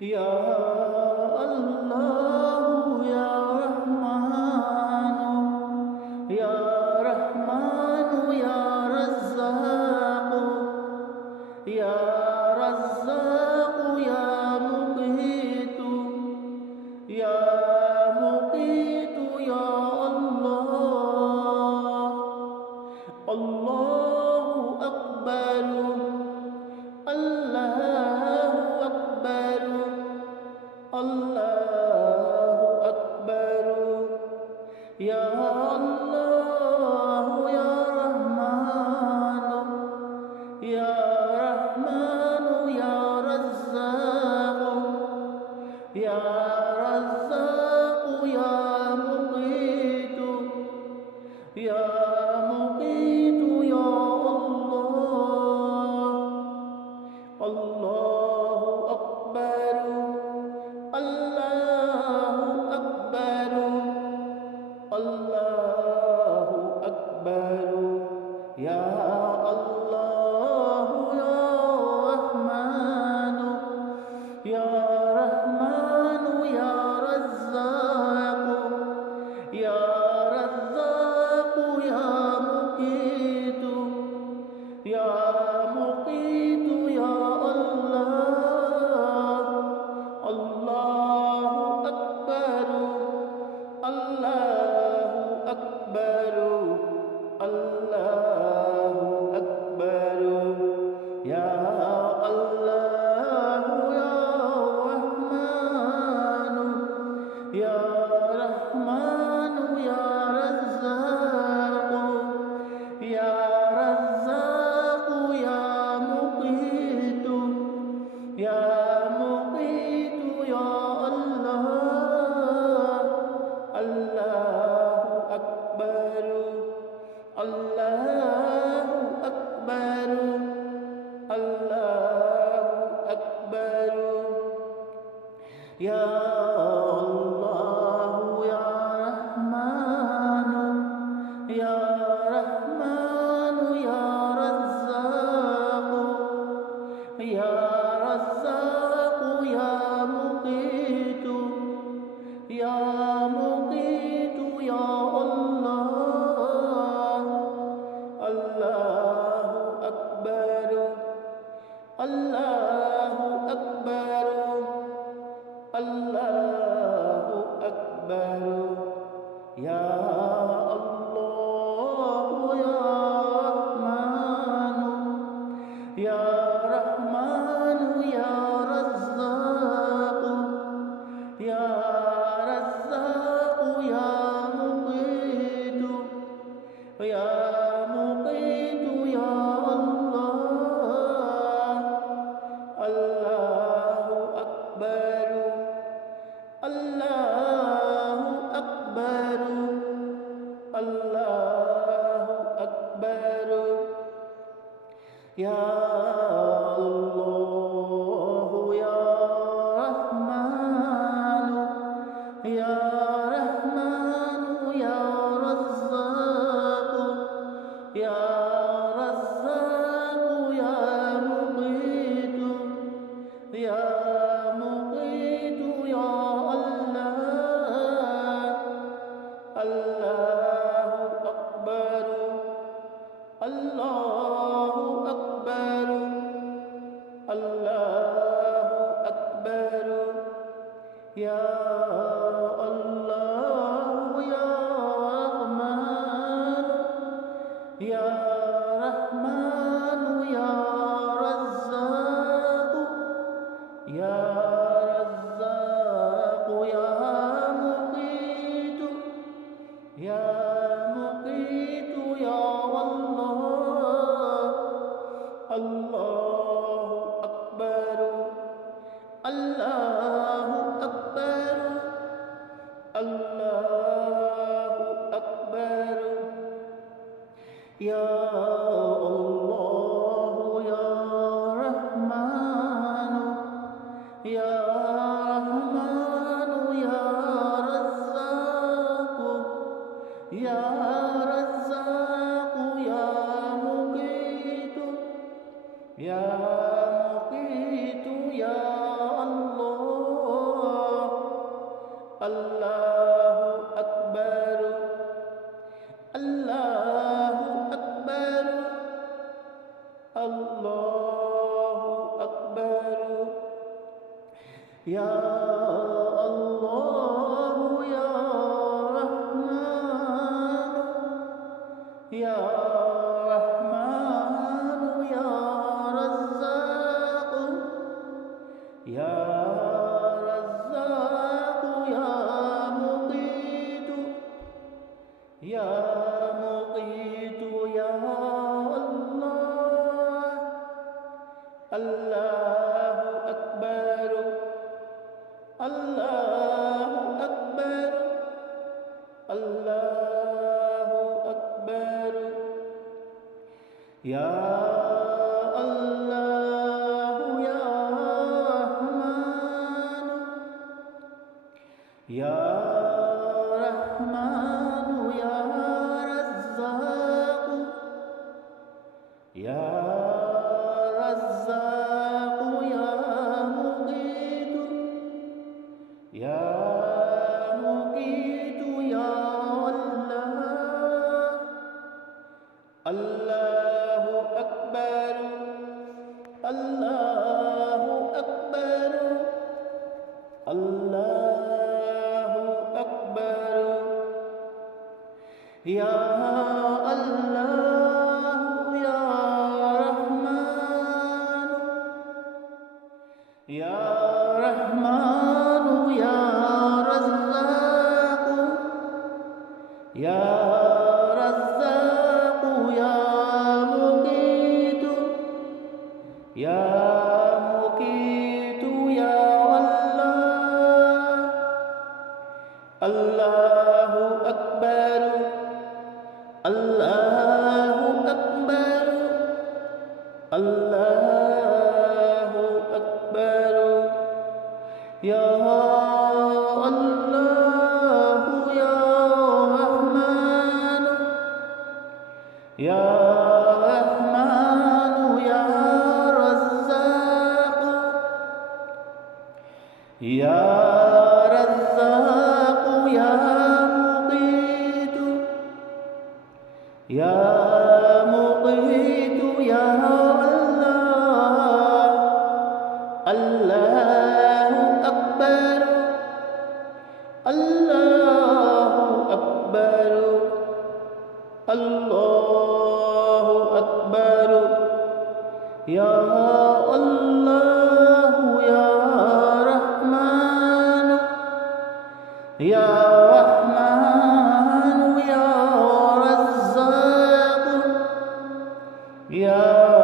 يا الله يا رحمن يا رحمن يا رزاق يا رزاق يا مقيت يا مقيت يا الله الله أكبر الله أكبر الله أكبر يا الله يا رحمن يا رحمن يا رزاق يا رزاق يا مقيت يا مقيت يا الله الله أكبر الله أكبر الله أكبر يا الله يا رحمن يا رحمن يا رزاق يا رزاق يا مقيت يا مقيت يا الله الله أكبر الله أكبر الله أكبر يا الله يا رحمن يا رحمن يا رزاق يا رزاق يا مقيت يا مقيت يا الله الله أكبر الله أكبر الله أكبر يا الله يا رحمن يا رحمن يا رزاق يا رزاق يا مقيت يا مقيت يا الله الله أكبر الله أكبر الله أكبر يا الله يا رحمن يا رحمن يا رزاق يا رزاق يا مقيت يا مقيت يا الله الله أكبر الله أكبر الله أكبر يا الله يا رحمن يا رحمن يا رزاق يا رزاق يا مقيت يا مقيت يا الله الله أكبر الله أكبر الله أكبر يا الله يا رحمن يا رحمن يا رزاق يا رزاق يا مقيت يا مقيت يا الله الله أكبر الله أكبر الله أكبر يا الله يا رحمن يا رحمن يا رزاق يا رزاق يا مقيت يا مقيت يا الله الله أكبر الله أكبر الله أكبر يا الله يا رحمن يا رحمن يا رزاق يا رزاق يا مقيت يا مقيت يا الله الله أكبر الله أكبر الله أكبر يا الله يا رحمن يا رحمن يا رزاق يا رزاق يا مقيت يا مقيت يا الله الله أكبر الله أكبر الله أكبر يا الله يا رحمن يا رحمن يا رزاق يا رزاق يا مقيت يا مقيت يا الله الله أكبر الله أكبر الله أكبر يا الله يا رحمن يا رحمن يا رزاق يا رزاق يا مقيت يا مقيت يا الله الله أكبر الله أكبر الله أكبر يا الله يا رحمن يا رحمن يا رزاق يا